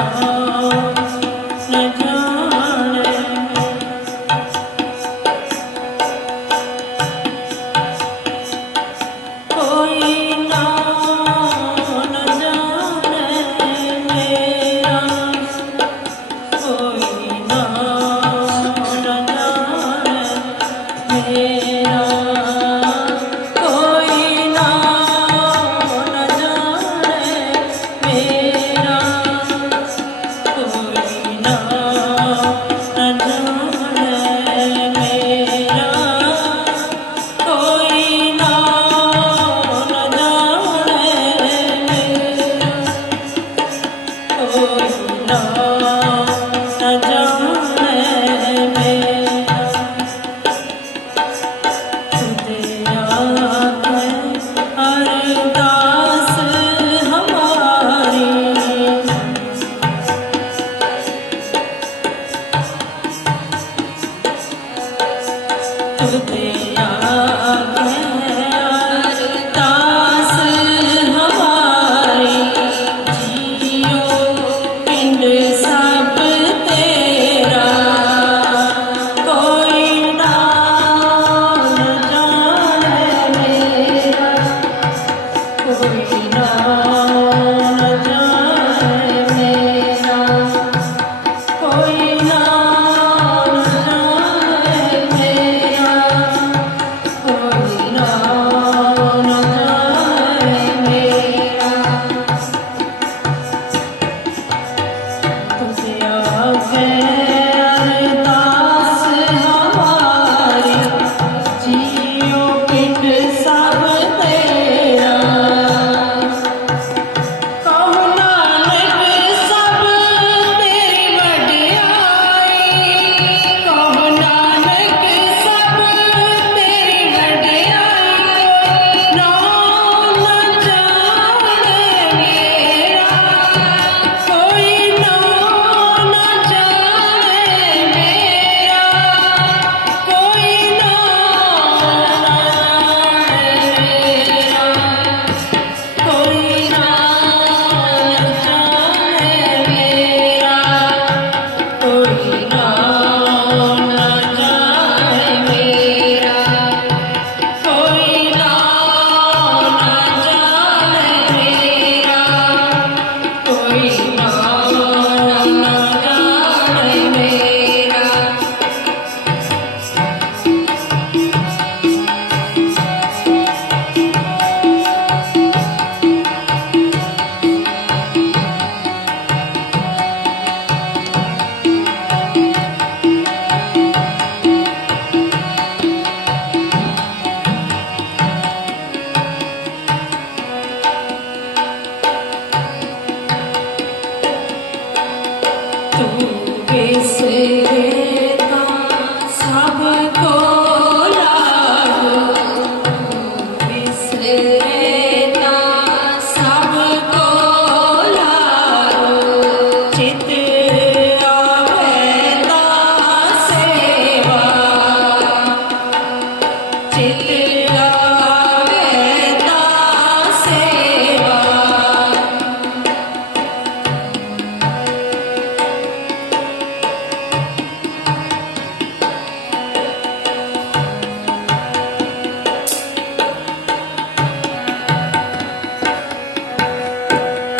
out.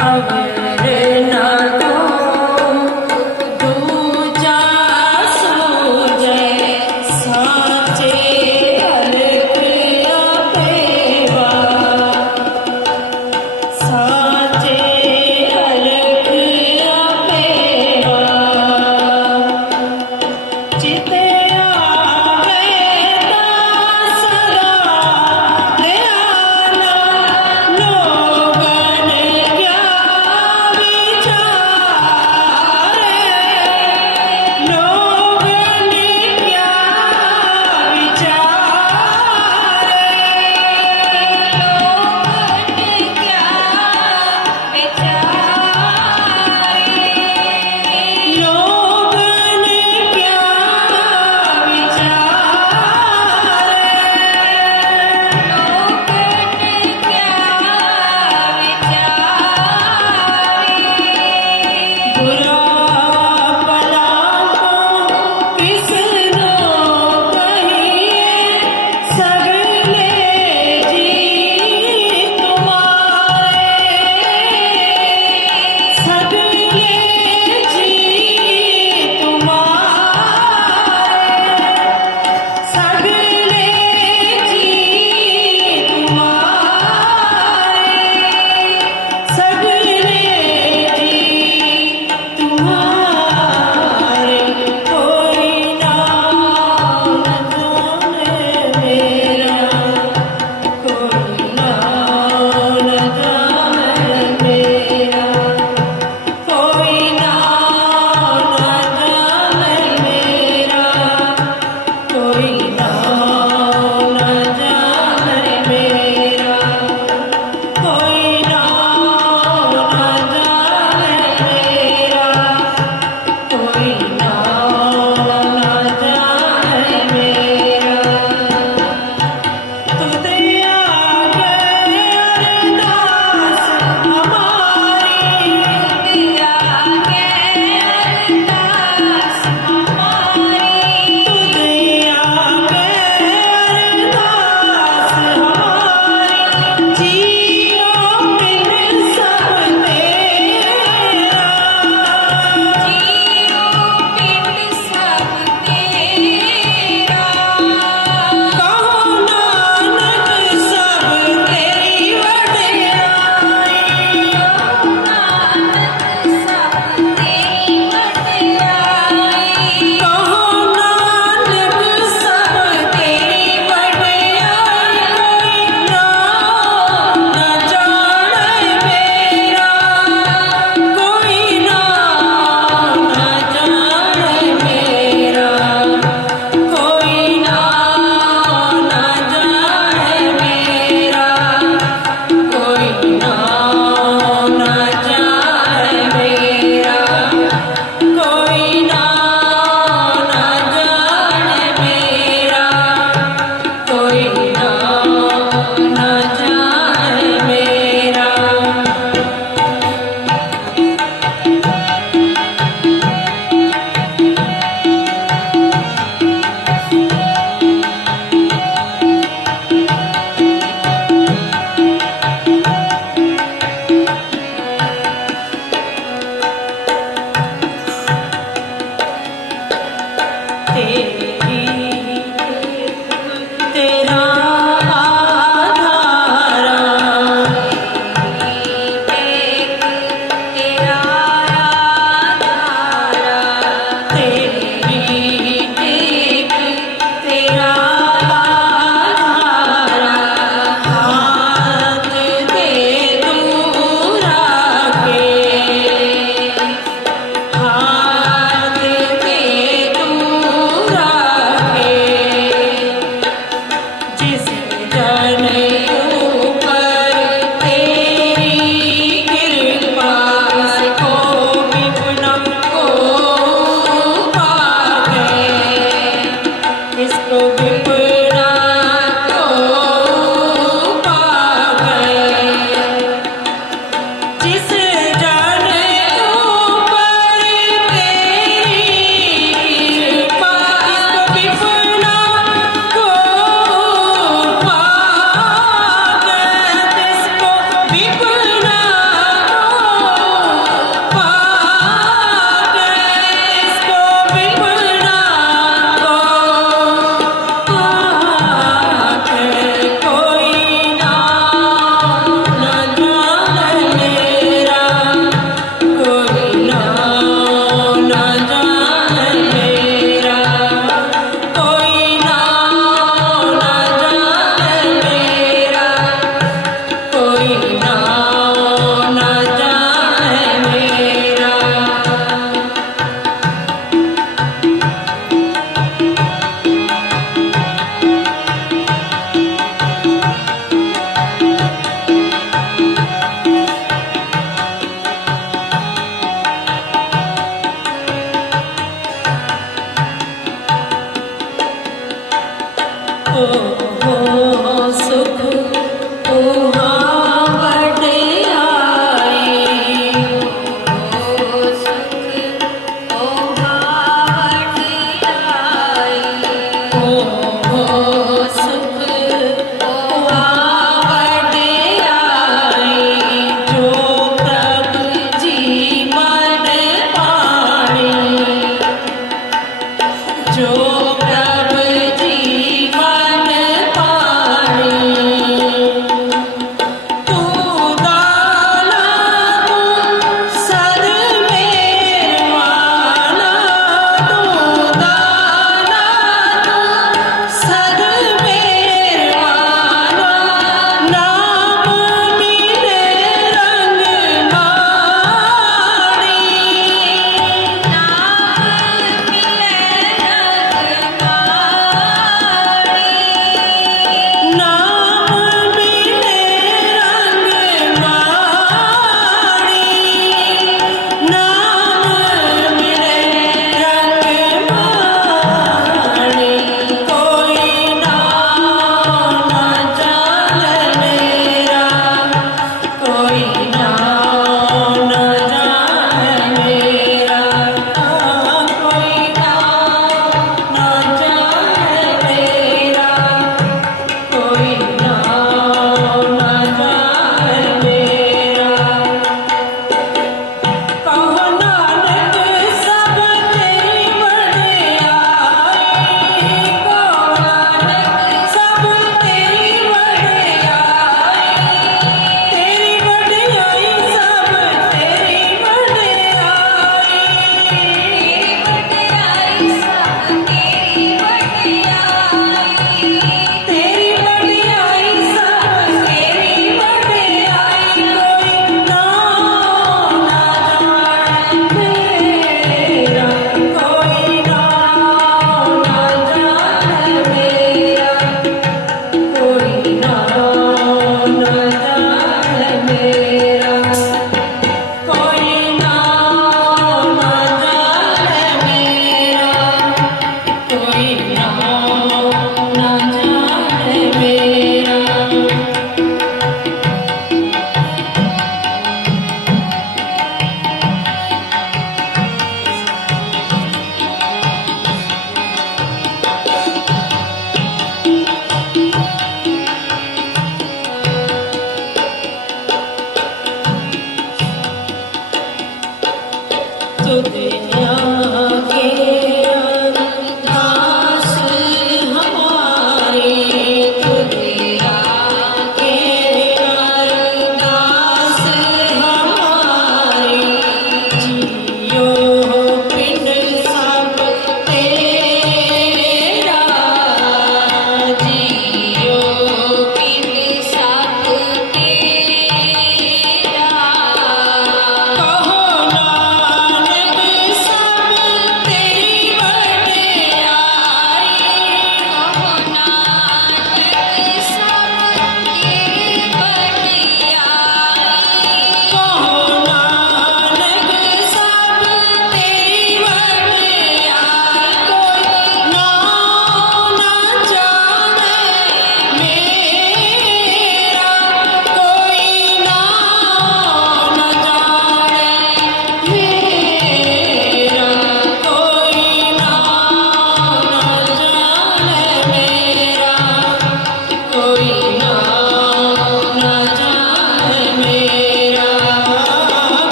Amen.